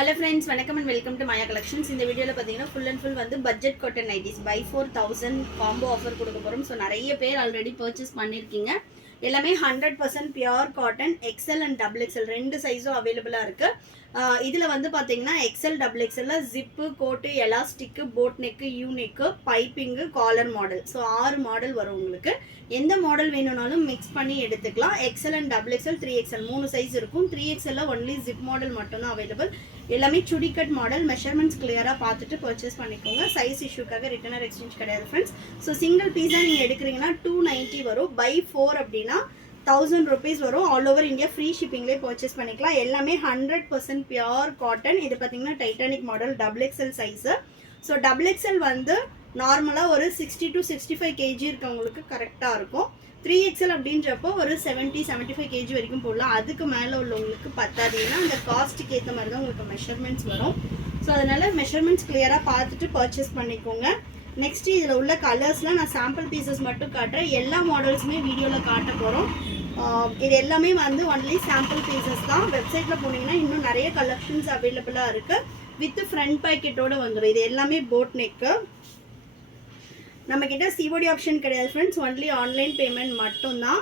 Hello friends, welcome and welcome to Maya Collections. In the video la pathina full and full vandu budget cotton nighties buy 4000 combo offer கொடுக்க போறோம். So நிறைய பேர் already purchase பண்ணிருக்கீங்க. எல்லாமே 100% pure cotton XL and XXL ரெண்டு சைஸும் அவேலபிளா இருக்கு. இதுல வந்து பாத்தீங்கன்னா XL XXL ல zip, coat, elastic, boat neck, U neck, piping, collar model. So 6 model வரும் உங்களுக்கு. எந்த மாடல் வேணும்னாலும் mix பண்ணி எடுத்துக்கலாம். XL and XXL 3XL மூணு சைஸ் இருக்கும். 3XL ல only zip மாடல் மட்டும் தான் அவேலபிள். எல்லாமே சுடி கட் மாடல் மெஷர்மெண்ட்ஸ் கிளியரா பார்த்துட்டு பர்ச்சேஸ் பண்ணிக்கோங்க. சைஸ் இஷ்யூக்காக ரிட்டர்ன் ஆர் எக்ஸ்சேஞ்ச் கிடையாது ஃப்ரெண்ட்ஸ். ஸோ சிங்கிள் பீஸா நீங்க எடுக்கிறீங்கன்னா 290 வரும். பை 4 அப்படின்னா 1000 rupees வரும். ஆல் ஓவர் இந்தியா ஃப்ரீ ஷிப்பிங்லேயே பர்ச்சேஸ் பண்ணிக்கலாம். எல்லாமே 100% பியூர் காட்டன். இது பார்த்தீங்கன்னா Titanic model XXL size. So XXL வந்து நார்மலாக ஒரு 60 to 65 kg இருக்கவங்களுக்கு கரெக்டாக இருக்கும். 3XL அப்படின்றப்போ ஒரு 70-75 kg வரைக்கும் போடலாம். அதுக்கு மேலே உள்ளவங்களுக்கு பத்தாதீங்கன்னா அந்த காஸ்ட்டுக்கு ஏற்ற மாதிரி தான் உங்களுக்கு மெஷர்மெண்ட்ஸ் வரும். ஸோ அதனால் மெஷர்மெண்ட்ஸ் கிளியராக பார்த்துட்டு பர்ச்சேஸ் பண்ணிக்கோங்க. நெக்ஸ்ட்டு இதில் உள்ள கலர்ஸ்லாம் நான் சாம்பிள் பீசஸ் மட்டும் காட்டுறேன். எல்லா மாடல்ஸுமே வீடியோவில் காட்ட போகிறோம். இது எல்லாமே வந்து ஒன்லி சாம்பிள் பீசஸ் தான். வெப்சைட்டில் போனீங்கன்னா இன்னும் நிறைய கலெக்ஷன்ஸ் அவைலபிளாக இருக்குது. வித் ஃப்ரண்ட் பேக்கெட்டோடு வந்துடும். இது எல்லாமே போட் நெக்கு. நம்மக்கிட்ட சிஓடி ஆப்ஷன் கிடையாது ஃப்ரெண்ட்ஸ். ஒன்லி ஆன்லைன் பேமெண்ட் மட்டும்தான்.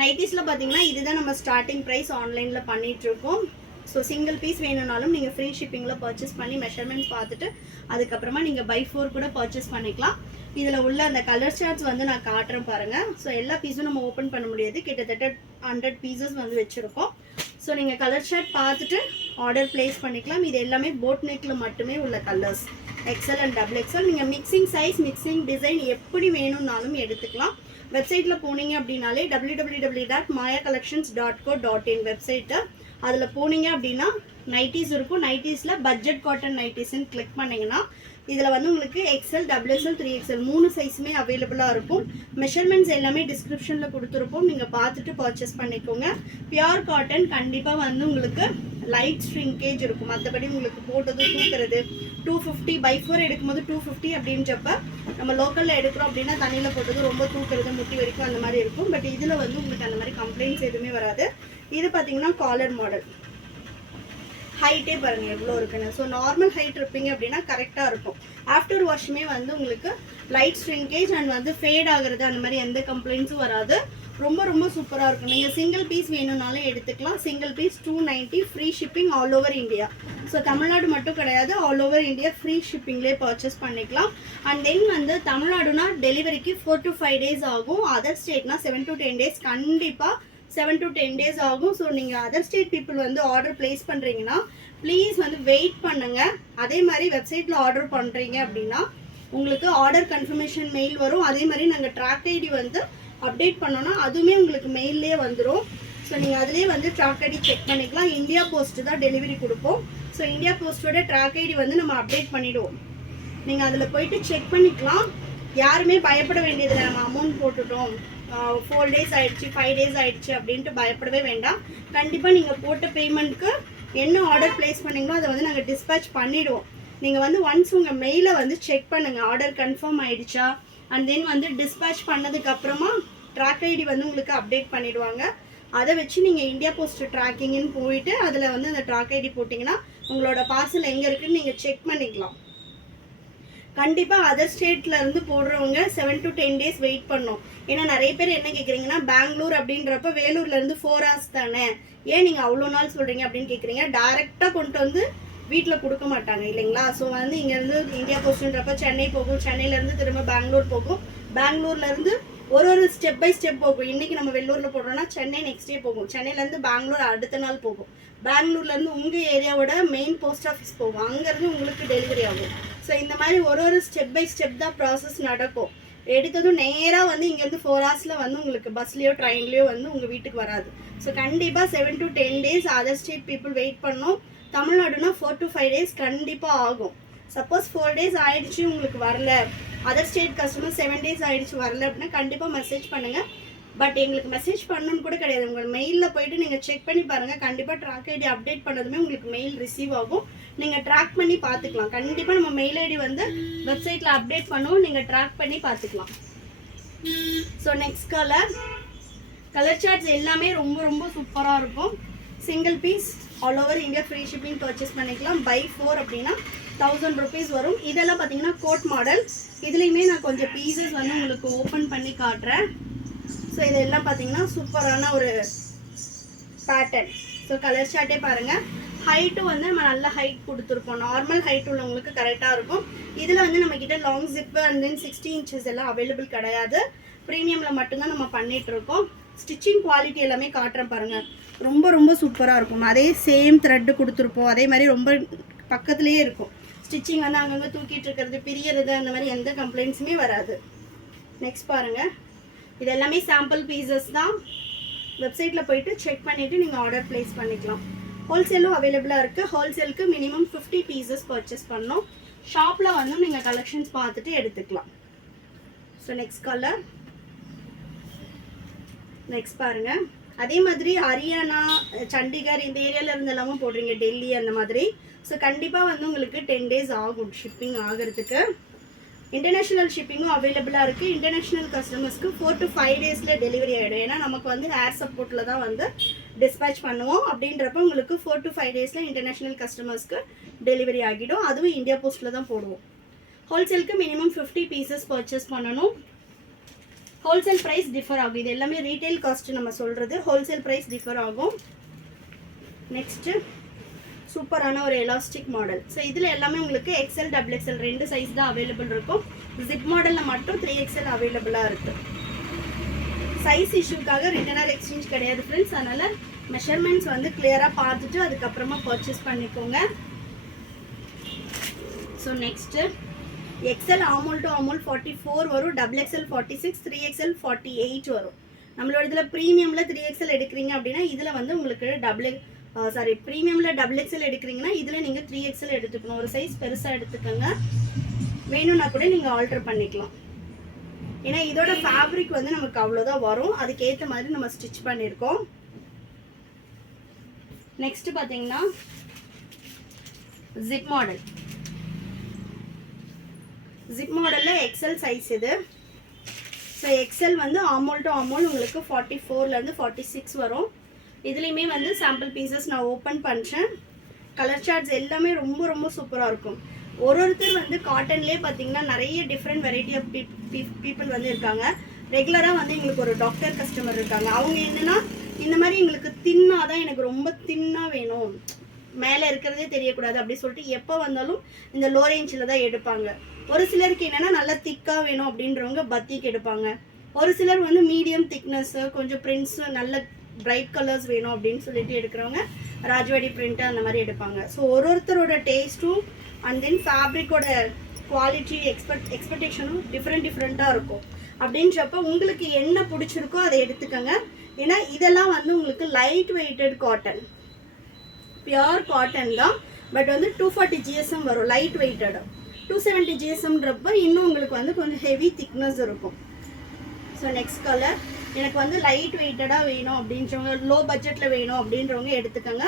நைட்டிஸில் பார்த்தீங்கன்னா இதுதான் நம்ம ஸ்டார்டிங் ப்ரைஸ் ஆன்லைனில் பண்ணிகிட்ருக்கோம். ஸோ சிங்கிள் பீஸ் வேணும்னாலும் நீங்கள் ஃப்ரீ ஷிப்பிங்கில் பர்ச்சேஸ் பண்ணி மெஷர்மெண்ட்ஸ் பார்த்துட்டு அதுக்கப்புறமா நீங்கள் பை 4 கூட பர்ச்சேஸ் பண்ணிக்கலாம். இதில் உள்ள அந்த கலர் சார்ட்ஸ் வந்து நான் காட்டுறேன் பாருங்கள். ஸோ எல்லா பீஸும் நம்ம ஓப்பன் பண்ண முடியாது. கிட்டத்தட்ட 100 பீசஸ் வந்து வச்சுருக்கோம். ஸோ நீங்கள் கலர் சார்ட் பார்த்துட்டு ஆர்டர் ப்ளேஸ் பண்ணிக்கலாம். இது எல்லாமே போட் நெக்கில் மட்டுமே உள்ள கலர்ஸ் XL and XXL. நீங்கள் மிக்சிங் சைஸ், மிக்சிங் டிசைன் எப்படி வேணும்னாலும் எடுத்துக்கலாம். வெப்சைட்டில் போனீங்க அப்படின்னாலே www.mayacollections.co.in வெப்சைட்டு. அதில் போனீங்க அப்படின்னா நைட்டிஸ் இருக்கும். நைட்டிஸில் பட்ஜெட் காட்டன் நைட்டிஸ்ன்னு கிளிக் பண்ணிங்கன்னா இதில் வந்து உங்களுக்கு XL, XXL, 3XL மூணு சைஸுமே அவைலபிளாக இருக்கும். மெஷர்மெண்ட்ஸ் எல்லாமே டிஸ்கிரிப்ஷனில் கொடுத்துருப்போம். நீங்கள் பார்த்துட்டு பர்ச்சேஸ் பண்ணிக்கோங்க. பியூர் காட்டன் கண்டிப்பாக வந்து உங்களுக்கு லைட் ஷ்ரிங்கேஜ் இருக்கும். மற்றபடி உங்களுக்கு போட்டது தூக்குறது 250 பை 4 எடுக்கும்போது 250 அப்படின்றப்ப நம்ம லோக்கலில் எடுக்கிறோம் அப்படின்னா தண்ணியில் போட்டது ரொம்ப தூக்குறது முட்டி வரைக்கும் அந்த மாதிரி இருக்கும். பட் இதில் வந்து உங்களுக்கு அந்த மாதிரி கம்ப்ளைண்ட்ஸ் எதுவுமே வராது. இது பார்த்தீங்கன்னா காலர் மாடல். ஹைட்டே பாருங்கள் எவ்வளோ இருக்குன்னு. ஸோ நார்மல் ஹைட் இருப்பீங்க அப்படின்னா கரெக்டாக இருக்கும். ஆஃப்டர் வாஷுமே வந்து உங்களுக்கு லைட் ஷ்ரிங்கேஜ் அண்ட் வந்து ஃபேட் ஆகுறது அந்த மாதிரி எந்த கம்ப்ளைண்ட்ஸும் வராது. ரொம்ப ரொம்ப சூப்பராக இருக்கும். நீங்கள் சிங்கிள் பீஸ் வேணும்னாலும் எடுத்துக்கலாம். Single piece 290 free shipping all over India. So Tamil Nadu மட்டும் கிடையாது, ஆல் ஓவர் இந்தியா ஃப்ரீ ஷிப்பிங்லேயே பர்ச்சேஸ் பண்ணிக்கலாம். அண்ட் தென் வந்து தமிழ்நாடுனா டெலிவரிக்கு 4 to 5 days ஆகும். அதர் ஸ்டேட்னா 7 to 10 days கண்டிப்பாக 7 to 10 days ஆகும். ஸோ நீங்கள் அதர் ஸ்டேட் பீப்புள் வந்து ஆர்டர் ப்ளேஸ் பண்ணுறீங்கன்னா ப்ளீஸ் வந்து வெயிட் பண்ணுங்கள். அதே மாதிரி வெப்சைட்டில் ஆர்டர் பண்ணுறீங்க அப்படின்னா உங்களுக்கு ஆர்டர் கன்ஃபர்மேஷன் மெயில் வரும். அதே மாதிரி நாங்கள் ட்ராக் ஐடி வந்து அப்டேட் பண்ணோன்னா அதுவுமே உங்களுக்கு மெயிலே வந்துடும். ஸோ நீங்கள் அதிலே வந்து ட்ராக் ஐடி செக் பண்ணிக்கலாம். இந்தியா போஸ்ட்டு தான் டெலிவரி கொடுப்போம். ஸோ இந்தியா போஸ்ட்டோட ட்ராக் ஐடி வந்து நம்ம அப்டேட் பண்ணிவிடுவோம். நீங்கள் அதில் போயிட்டு செக் பண்ணிக்கலாம். யாருமே பயப்பட வேண்டியதில்லை. நம்ம அமௌண்ட் போட்டுட்டோம் 4 days ஆயிடுச்சு 5 days ஆயிடுச்சு அப்படின்ட்டு பயப்படவே வேண்டாம். கண்டிப்பாக நீங்கள் போட்ட பேமெண்ட்க்கு என்ன ஆர்டர் ப்ளேஸ் பண்ணிங்களோ அதை வந்து நாங்கள் டிஸ்பேச் பண்ணிவிடுவோம். நீங்கள் வந்து ஒன்ஸ் உங்கள் மெயிலை வந்து செக் பண்ணுங்கள் ஆர்டர் கன்ஃபார்ம் ஆகிடுச்சா. அண்ட் தென் வந்து டிஸ்பேச் பண்ணதுக்கப்புறமா ட்ராக் ஐடி வந்து உங்களுக்கு அப்டேட் பண்ணிவிடுவாங்க. அதை வச்சு நீங்கள் இந்தியா போஸ்ட் ட்ராக்கிங்னு போயிட்டு அதில் வந்து அந்த ட்ராக் ஐடி போட்டிங்கன்னா உங்களோட பார்சல் எங்கே இருக்குதுன்னு நீங்கள் செக் பண்ணிக்கலாம். கண்டிப்பாக அதர் ஸ்டேட்லேருந்து போடுறவங்க 7 to 10 days வெயிட் பண்ணோம். ஏன்னா நிறைய பேர் என்ன கேட்குறீங்கன்னா பெங்களூர் அப்படின்றப்ப வேலூர்லேருந்து 4 hours தானே, ஏன் நீங்கள் அவ்வளோ நாள் சொல்கிறீங்க அப்படின்னு கேட்குறீங்க. டேரெக்டாக கொண்டு வந்து வீட்டில் கொடுக்க மாட்டாங்க இல்லைங்களா. ஸோ வந்து இங்கேருந்து இந்தியா போஸ்ட்ன்றப்ப சென்னை போகும், சென்னையிலேருந்து திரும்ப பெங்களூர் போகும், பெங்களூர்லேருந்து ஒரு ஸ்டெப் பை ஸ்டெப் போகும். இன்றைக்கி நம்ம வெள்ளூரில் போடுறோன்னா சென்னை நெக்ஸ்ட் டே போகும், சென்னையிலேருந்து பெங்களூர் அடுத்த நாள் போகும், பெங்களூர்லேருந்து உங்கள் ஏரியாவோட மெயின் போஸ்ட் ஆஃபீஸ் போகும், அங்கேருந்து உங்களுக்கு டெலிவரி ஆகும். ஸோ இந்த மாதிரி ஒரு ஸ்டெப் பை ஸ்டெப் தான் ப்ராசஸ் நடக்கும். எடுத்ததும் நேராக வந்து இங்கேருந்து 4 hours வந்து உங்களுக்கு பஸ்லேயோ ட்ரெயின்லேயோ வந்து உங்கள் வீட்டுக்கு வராது. ஸோ கண்டிப்பாக 7 to 10 days other state people wait பண்ணோம். தமிழ்நாடுனா 4 to 5 days கண்டிப்பாக ஆகும். சப்போஸ் 4 days ஆகிடுச்சு உங்களுக்கு வரல, அதர் ஸ்டேட் கஸ்டமர் 7 days ஆகிடுச்சு வரல அப்படின்னா கண்டிப்பாக மெசேஜ் பண்ணுங்கள். பட் எங்களுக்கு மெசேஜ் பண்ணணும்னு கூட கிடையாது. உங்கள் மெயிலில் போய்ட்டு நீங்கள் செக் பண்ணி பாருங்கள். கண்டிப்பாக ட்ராக் ஐடி அப்டேட் பண்ணதுமே உங்களுக்கு மெயில் ரிசீவ் ஆகும். நீங்கள் ட்ராக் பண்ணி பார்த்துக்கலாம். கண்டிப்பாக நம்ம மெயில் ஐடி வந்து வெப்சைட்டில் அப்டேட் பண்ணுவோம். நீங்கள் ட்ராக் பண்ணி பார்த்துக்கலாம். ஸோ நெக்ஸ்ட் கலர் சார்ட்ஸ் எல்லாமே ரொம்ப ரொம்ப சூப்பராக இருக்கும். Single piece all over India free shipping purchase பண்ணிக்கலாம். பை 4 அப்படின்னா 1000 rupees வரும். இதெல்லாம் பார்த்தீங்கன்னா கோட் மாடல். இதுலேயுமே நான் கொஞ்சம் பீசஸ் வந்து உங்களுக்கு ஓப்பன் பண்ணி காட்டுறேன். ஸோ இதெல்லாம் பார்த்தீங்கன்னா சூப்பரான ஒரு பேட்டர்ன். ஸோ கலர் சார்ட்டே பாருங்கள். ஹைட்டும் வந்து நம்ம நல்ல ஹைட் கொடுத்துருக்கோம். நார்மல் ஹைட் உள்ளவங்களுக்கு கரெக்டாக இருக்கும். இதில் வந்து நம்மக்கிட்ட long zip and then 60 inches எல்லாம் அவைலபிள் கிடையாது. ப்ரீமியமில் மட்டும்தான் நம்ம பண்ணிகிட்ருக்கோம். ஸ்டிச்சிங் குவாலிட்டி எல்லாமே காட்டுறேன் பாருங்கள். ரொம்ப ரொம்ப சூப்பராக இருக்கும். அதே சேம் த்ரெட்டு கொடுத்துருப்போம். அதே மாதிரி ரொம்ப பக்கத்துலேயே இருக்கும். ஸ்டிச்சிங் வந்து அங்கங்கே தூக்கிட்டு இருக்கிறது, பிரியறது, அந்த மாதிரி எந்த கம்ப்ளைண்ட்ஸுமே வராது. நெக்ஸ்ட் பாருங்கள். இது எல்லாமே சாம்பிள் பீசஸ் தான். வெப்சைட்டில் போயிட்டு செக் பண்ணிவிட்டு நீங்கள் ஆர்டர் ப்ளேஸ் பண்ணிக்கலாம். ஹோல்சேலும் அவைலபிளாக இருக்குது. ஹோல்சேலுக்கு மினிமம் 50 pieces பர்ச்சேஸ் பண்ணணும். ஷாப்பில் வந்து நீங்கள் கலெக்ஷன்ஸ் பார்த்துட்டு எடுத்துக்கலாம். So next colour. நெக்ஸ்ட் பாருங்கள். அதே மாதிரி ஹரியானா, சண்டிகர் இந்த ஏரியாவில் இருந்து எல்லாமும் போடுறீங்க, டெல்லி அந்த மாதிரி. ஸோ கண்டிப்பாக வந்து உங்களுக்கு 10 days ஆகும் ஷிப்பிங் ஆகிறதுக்கு. இன்டர்நேஷ்னல் ஷிப்பிங்கும் அவைலபிளாக இருக்குது. இன்டர்நேஷ்னல் கஸ்டமர்ஸ்க்கு 4 to 5 days டெலிவரி ஆகிடும். ஏன்னா நமக்கு வந்து ஏர் சப்போர்ட்டில் தான் வந்து டிஸ்பேச் பண்ணுவோம். அப்படின்றப்ப உங்களுக்கு 4 to 5 days இன்டர்நேஷ்னல் கஸ்டமர்ஸ்க்கு டெலிவரி ஆகிடும். அதுவும் இந்தியா போஸ்ட்டில் தான் போடுவோம். ஹோல்சேலுக்கு மினிமம் 50 pieces பர்ச்சேஸ் பண்ணணும். ஹோல்சேல் ப்ரைஸ் டிஃபர் ஆகும். இது எல்லாமே ரீட்டைல் காஸ்ட் நம்ம சொல்கிறது. ஹோல்சேல் ப்ரைஸ் டிஃபர் ஆகும். நெக்ஸ்ட்டு சூப்பரான ஒரு எலாஸ்டிக் மாடல். ஸோ இதில் எல்லாமே உங்களுக்கு XL XXL 2 சைஸ் தான் அவைலபிள் இருக்கும். ஜிப் மாடலில் மட்டும் 3XL அவைலபிளாக இருக்குது. சைஸ் இஷ்யூக்காக ரிட்டர்ன் ஆர் எக்ஸ்சேஞ்ச் கிடையாது ஃப்ரெண்ட்ஸ். அதனால் மெஷர்மெண்ட்ஸ் வந்து கிளியராக பார்த்துட்டு அதுக்கப்புறமா பர்ச்சேஸ் பண்ணிக்கோங்க. So next XL Hamul to Hamul 44 வரும். XXL 46, 3XL 48 வரும். நம்மளோட இதில் ப்ரீமியமில் 3XL எடுக்கிறீங்க அப்படின்னா இதில் வந்து உங்களுக்கு ப்ரீமியமில் XXL எடுக்கிறீங்கன்னா இதில் நீங்கள் 3XL எடுத்துக்கணும். ஒரு சைஸ் பெருசாக எடுத்துக்கோங்க. வேணும்னா கூட நீங்கள் ஆல்டர் பண்ணிக்கலாம். ஏன்னா இதோட ஃபேப்ரிக் வந்து நமக்கு அவ்வளோதான் வரும். அதுக்கேற்ற மாதிரி நம்ம ஸ்டிச் பண்ணியிருக்கோம். நெக்ஸ்ட் பார்த்தீங்கன்னா ஜிப் மாடல். ஜிப் மாடலில் XL சைஸ் இது. ஸோ XL வந்து ஆமோல் டு ஆமோல் உங்களுக்கு 44லேருந்து 46 வரும். இதுலேயுமே வந்து சாம்பிள் பீசஸ் நான் ஓப்பன் பண்ணுறேன். கலர் சார்ட்ஸ் எல்லாமே ரொம்ப ரொம்ப சூப்பராக இருக்கும். ஒருத்தர் வந்து காட்டன்லேயே பார்த்தீங்கன்னா நிறைய டிஃப்ரெண்ட் வெரைட்டி ஆஃப் பீப்புள் வந்து இருக்காங்க. ரெகுலராக வந்து எங்களுக்கு ஒரு டாக்டர் கஸ்டமர் இருக்காங்க. அவங்க என்னென்னா இந்த மாதிரி எங்களுக்கு தின்னாக தான், எனக்கு ரொம்ப தின்னாக வேணும், மேலே இருக்கிறதே தெரியக்கூடாது அப்படி சொல்லிட்டு எப்போ வந்தாலும் இந்த லோ ரேஞ்சில் தான் எடுப்பாங்க. ஒரு சிலருக்கு என்னென்னா நல்லா திக்காக வேணும் அப்படின்றவங்க பத்திக்கு எடுப்பாங்க. ஒரு சிலர் வந்து மீடியம் திக்னஸ்ஸு, கொஞ்சம் பிரிண்ட்ஸு, நல்ல பிரைட் கலர்ஸ் வேணும் அப்படின்னு சொல்லிட்டு எடுக்கிறவங்க ராஜ்வாடி பிரிண்ட்டு அந்த மாதிரி எடுப்பாங்க. ஸோ ஒருத்தரோட டேஸ்ட்டும் அண்ட் தென் ஃபேப்ரிக்கோட குவாலிட்டி எக்ஸ்பெக்டேஷனும் டிஃப்ரெண்ட்டாக இருக்கும். அப்படின்றப்ப உங்களுக்கு என்ன பிடிச்சிருக்கோ அதை எடுத்துக்கோங்க. ஏன்னா இதெல்லாம் வந்து உங்களுக்கு light weighted cotton, pure cotton தான். பட் வந்து 240 GSM வரும் லைட் வெயிட்டட். 270 GSMன்றப்ப இன்னும் உங்களுக்கு வந்து கொஞ்சம் ஹெவி திக்னஸ் இருக்கும். So next colour. எனக்கு வந்து லைட் வெயிட்டடாக வேணும் அப்படின்றவங்க, லோ பட்ஜெட்டில் வேணும் அப்படின்றவங்க எடுத்துக்கோங்க.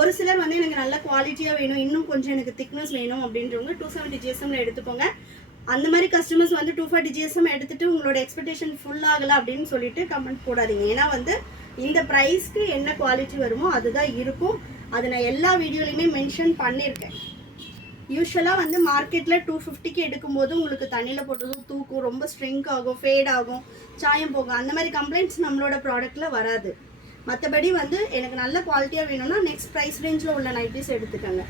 ஒரு சிலர் வந்து எனக்கு நல்ல குவாலிட்டியாக வேணும், இன்னும் கொஞ்சம் எனக்கு திக்னஸ் வேணும் அப்படின்றவங்க 270 GSMல எடுத்துக்கோங்க. அந்த மாதிரி கஸ்டமர்ஸ் வந்து 240 GSM எடுத்துகிட்டு உங்களோட எக்ஸ்பெக்டேஷன் ஃபுல் ஆகலை அப்படின்னு சொல்லிட்டு கமெண்ட் போடாதீங்க. ஏன்னா வந்து இந்த ப்ரைஸ்க்கு என்ன குவாலிட்டி வருமோ அதுதான் இருக்கும். அது நான் எல்லா வீடியோலையுமே மென்ஷன் பண்ணியிருக்கேன். யூஸ்வலாக வந்து மார்க்கெட்டில் 250க்கு எடுக்கும்போது உங்களுக்கு தண்ணியில் போட்டதும் தூக்கும், ரொம்ப ஸ்ட்ரிங்க் ஆகும், ஃபேட் ஆகும், சாயம் போகும், அந்த மாதிரி கம்ப்ளைண்ட்ஸ் நம்மளோட ப்ராடக்ட்டில் வராது. மற்றபடி வந்து எனக்கு நல்ல குவாலிட்டியாக வேணும்னா நெக்ஸ்ட் ப்ரைஸ் ரேஞ்சில் உள்ள நைட்டிஸ் எடுத்துக்கோங்க.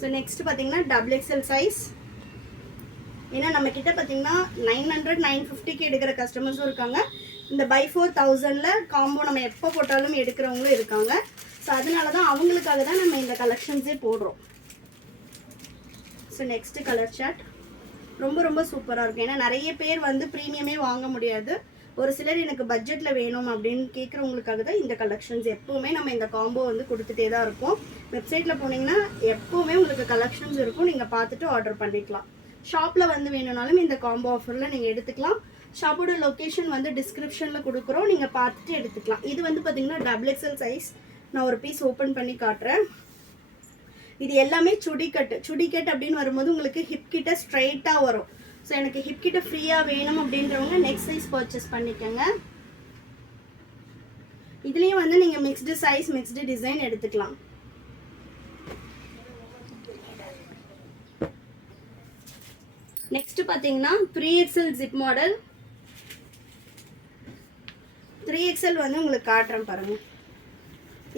ஸோ நெக்ஸ்ட் பார்த்தீங்கன்னா XXL சைஸ். ஏன்னா நம்மக்கிட்ட பார்த்தீங்கன்னா 900, 950க்கு எடுக்கிற கஸ்டமர்ஸும் இருக்காங்க. இந்த பை 4000ல் காம்போ நம்ம எப்போ போட்டாலும் எடுக்கிறவங்களும் இருக்காங்க. ஸோ அதனால தான் அவங்களுக்காக தான் நம்ம இந்த கலெக்ஷன்ஸே போடுறோம். ஸோ நெக்ஸ்ட்டு கலர் சார்ட் ரொம்ப ரொம்ப சூப்பராக இருக்கும். ஏன்னா நிறைய பேர் வந்து ப்ரீமியமே வாங்க முடியாது. ஒரு சிலர் எனக்கு பட்ஜெட்டில் வேணும் அப்படின்னு கேட்குறவங்களுக்காக தான் இந்த கலெக்ஷன்ஸ். எப்போவுமே நம்ம இந்த காம்போ வந்து கொடுத்துட்டே தான் இருப்போம். வெப்சைட்டில் போனீங்கன்னா எப்போவுமே உங்களுக்கு கலெக்ஷன்ஸ் இருக்கும். நீங்கள் பார்த்துட்டு ஆர்டர் பண்ணிக்கலாம். ஷாப்பில் வந்து வேணும்னாலும் இந்த காம்போ ஆஃபரில் நீங்கள் எடுத்துக்கலாம். ஷாப்போட லொக்கேஷன் வந்து டிஸ்கிரிப்ஷனில் கொடுக்குறோம், நீங்கள் பார்த்துட்டு எடுத்துக்கலாம். இது வந்து பார்த்திங்கன்னா XXL சைஸ். நான் ஒரு பீஸ் ஓப்பன் பண்ணி காட்டுறேன். இது எல்லாமே சுடிக்கட் அப்படின்னு வரும்போது உங்களுக்கு ஹிப் கிட்ட ஸ்ட்ரைட்டாக வரும். ஸோ எனக்கு ஹிப் கிட்ட ஃப்ரீயாக வேணும் அப்படின்றவங்க நெக்ஸ்ட் சைஸ் பர்ச்சேஸ் பண்ணிக்கோங்க. இதுலேயும் வந்து நீங்கள் மிக்ஸ்டு சைஸ் மிக்ஸ்டு டிசைன் எடுத்துக்கலாம். நெக்ஸ்ட் பார்த்தீங்கன்னா 3XL ஜிப் மாடல். 3XL வந்து உங்களுக்கு காட்டுறேன் பாருங்கள்.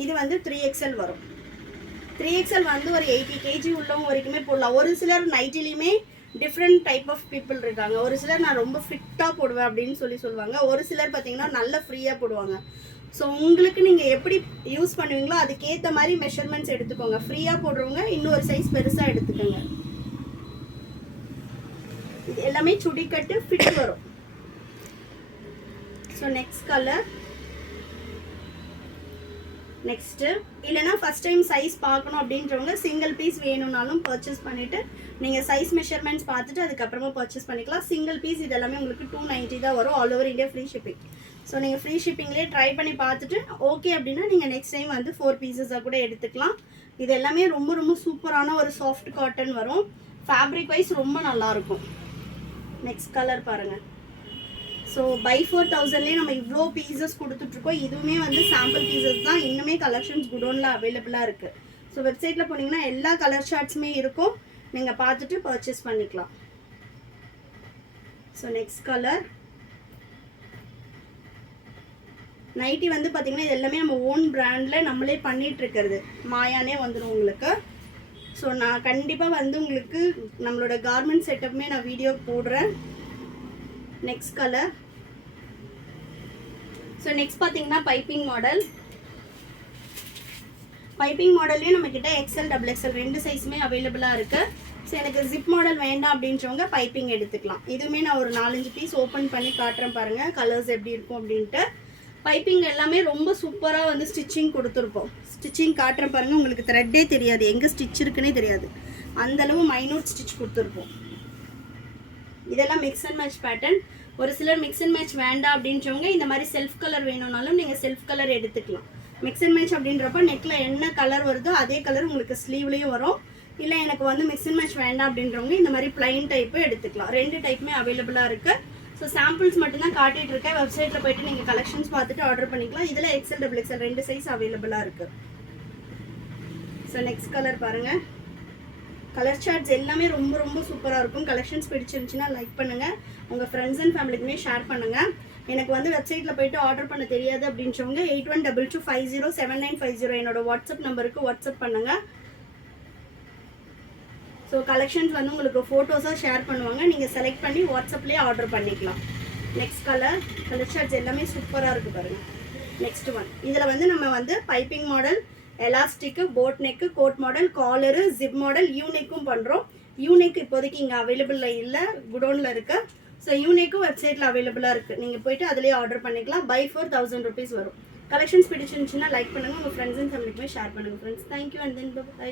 இது வந்து 3XL வரும். 3XL வந்து ஒரு 80 kg உள்ளவங்க வரைக்குமே போடலாம். ஒரு சிலர் நைட்டிலையுமே டிஃப்ரெண்ட் டைப் ஆஃப் பீப்புள் இருக்காங்க. ஒரு சிலர் நான் ரொம்ப ஃபிட்டாக போடுவேன் அப்படின்னு சொல்லுவாங்க. ஒரு சிலர் பார்த்தீங்கன்னா நல்ல ஃப்ரீயாக போடுவாங்க. ஸோ உங்களுக்கு நீங்கள் எப்படி யூஸ் பண்ணுவீங்களோ அதுக்கேற்ற மாதிரி மெஷர்மெண்ட்ஸ் எடுத்துக்கோங்க. ஃப்ரீயாக போடுறவங்க இன்னொரு சைஸ் பெருசாக எடுத்துக்கோங்க. இது எல்லாமே சுடிக்கட்டு ஃபிட் வரும். So next colour. நெக்ஸ்ட்டு இல்லைனா ஃபஸ்ட் டைம் சைஸ் பார்க்கணும் அப்படின்றவங்க சிங்கிள் பீஸ் வேணும்னாலும் பர்ச்சேஸ் பண்ணிவிட்டு நீங்கள் சைஸ் மெஷர்மெண்ட்ஸ் பார்த்துட்டு அதுக்கப்புறமா பர்ச்சேஸ் பண்ணிக்கலாம். சிங்கிள் பீஸ் இது எல்லாமே உங்களுக்கு 290 தான் வரும். All over India free shipping. So நீங்கள் ஃப்ரீ ஷிப்பிங்லேயே ட்ரை பண்ணி பார்த்துட்டு ஓகே அப்படின்னா நீங்கள் நெக்ஸ்ட் டைம் வந்து 4 பீசஸாக கூட எடுத்துக்கலாம். இது எல்லாமே ரொம்ப ரொம்ப சூப்பரான ஒரு சாஃப்ட் காட்டன் வரும். ஃபேப்ரிக் வைஸ் ரொம்ப நல்லாயிருக்கும். நெக்ஸ்ட் கலர் பாருங்கள். ஸோ பை 4000லேயே நம்ம இவ்வளோ பீசஸ் கொடுத்துட்ருக்கோம். இதுவுமே வந்து சாம்பிள் பீசஸ் தான். இன்னுமே கலெக்ஷன்ஸ் குடோனில் அவைலபிளாக இருக்குது. ஸோ வெப்சைட்டில் போனீங்கன்னா எல்லா கலர் ஷார்ட்ஸுமே இருக்கும். நீங்கள் பார்த்துட்டு பர்ச்சேஸ் பண்ணிக்கலாம். So next colour. நைட்டி வந்து பார்த்தீங்கன்னா இது எல்லாமே நம்ம ஓன் பிராண்டில் நம்மளே பண்ணிகிட்ருக்கிறது. மாயானே வந்துடும் உங்களுக்கு. ஸோ நான் கண்டிப்பாக வந்து உங்களுக்கு நம்மளோட கார்மெண்ட் செட்டப்புமே நான் வீடியோ போடுறேன். Next colour. ஸோ நெக்ஸ்ட் பார்த்தீங்கன்னா பைப்பிங் மாடல். பைப்பிங் மாடல்லையும் நம்மக்கிட்ட XL XXL 2 சைஸுமே அவைலபிளாக இருக்குது. ஸோ எனக்கு ஜிப் மாடல் வேண்டாம் அப்படின்றவங்க பைப்பிங் எடுத்துக்கலாம். இதுவுமே நான் ஒரு 4-5 பீஸ் ஓப்பன் பண்ணி காட்டுறேன் பாருங்கள் கலர்ஸ் எப்படி இருக்கும் அப்படின்ட்டு. பைப்பிங் எல்லாமே ரொம்ப சூப்பராக வந்து ஸ்டிச்சிங் கொடுத்துருப்போம். ஸ்டிச்சிங் காட்டுறேன் பாருங்கள். உங்களுக்கு த்ரெட்டே தெரியாது, எங்கே ஸ்டிச் இருக்குன்னே தெரியாது. அந்தளவு மைனூட் ஸ்டிச் கொடுத்துருப்போம். இதெல்லாம் மிக்ஸ் அண்ட் மேட்ச் பேட்டர்ன். ஒரு சிலர் மிக்ஸ் அண்ட் மேட்ச் வேண்டாம் அப்படின்றவங்க இந்த மாதிரி செல்ஃப் கலர் வேணும்னாலும் நீங்கள் செல்ஃப் கலர் எடுத்துக்கலாம். மிக்ஸ் அண்ட் மேட்ச் அப்படின்றப்ப நெக்கில் என்ன கலர் வருதோ அதே கலர் உங்களுக்கு ஸ்லீவ்லேயும் வரும். இல்லை எனக்கு வந்து மிக்ஸ் அண்ட் மேட்ச் வேண்டாம் அப்படின்றவங்க இந்த மாதிரி பிளைன் டைப்பு எடுத்துக்கலாம். 2 டைப்புமே அவைலபிளாக இருக்குது. ஸோ சாம்பிள்ஸ் மட்டும்தான் காட்டிகிட்டு இருக்கேன். வெப்சைட்டில் போய்ட்டு நீங்கள் கலெக்ஷன்ஸ் பார்த்துட்டு ஆர்டர் பண்ணிக்கலாம். இதில் XL XXL 2 சைஸ் அவைலபிளாக இருக்குது. ஸோ நெக்ஸ்ட் கலர் பாருங்கள். கலர் சார்ட்ஸ் எல்லாமே ரொம்ப ரொம்ப சூப்பராக இருக்கும். கலெக்ஷன்ஸ் பிடிச்சிருந்துச்சுன்னா லைக் பண்ணுங்கள். உங்கள் ஃப்ரெண்ட்ஸ் அண்ட் ஃபேமிலிக்குமே ஷேர் பண்ணுங்கள். எனக்கு வந்து வெப்சைட்டில் போய்ட்டு ஆர்டர் பண்ண தெரியாது அப்படின்றவங்க 8122507950 என்னோட வாட்ஸ்அப் நம்பருக்கு வாட்ஸ்அப் பண்ணுங்கள். ஸோ கலெக்ஷன்ஸ் வந்து உங்களுக்கு ஃபோட்டோஸாக ஷேர் பண்ணுவாங்க. நீங்கள் செலக்ட் பண்ணி வாட்ஸ்அப்லேயே ஆர்டர் பண்ணிக்கலாம். Next colour. கலர் சார்ட்ஸ் எல்லாமே சூப்பராக இருக்குது பாருங்கள். Next one. இதில் வந்து நம்ம வந்து piping model, elastic, boat neck, coat model, collar, zip model, யூனெக்கும் பண்ணுறோம். யூனெக் இப்போதைக்கு இங்கே அவைலபிளில் இல்லை, குடோனில் இருக்குது. ஸோ யூனெக்கும் வெப்சைட்டில் அவைலபிளாக இருக்குது. நீங்கள் போய்ட்டு அதிலே ஆர்டர் பண்ணிக்கலாம். பை 4000 rupees வரும். கலெக்ஷன்ஸ் பிடிச்சிருந்துச்சுன்னா லைக் பண்ணுங்கள். உங்கள் ஃப்ரெண்ட்ஸ் அண்ட் ஃபேமிலிக்குமே ஷேர் பண்ணுங்கள் friends. Thank you and then by.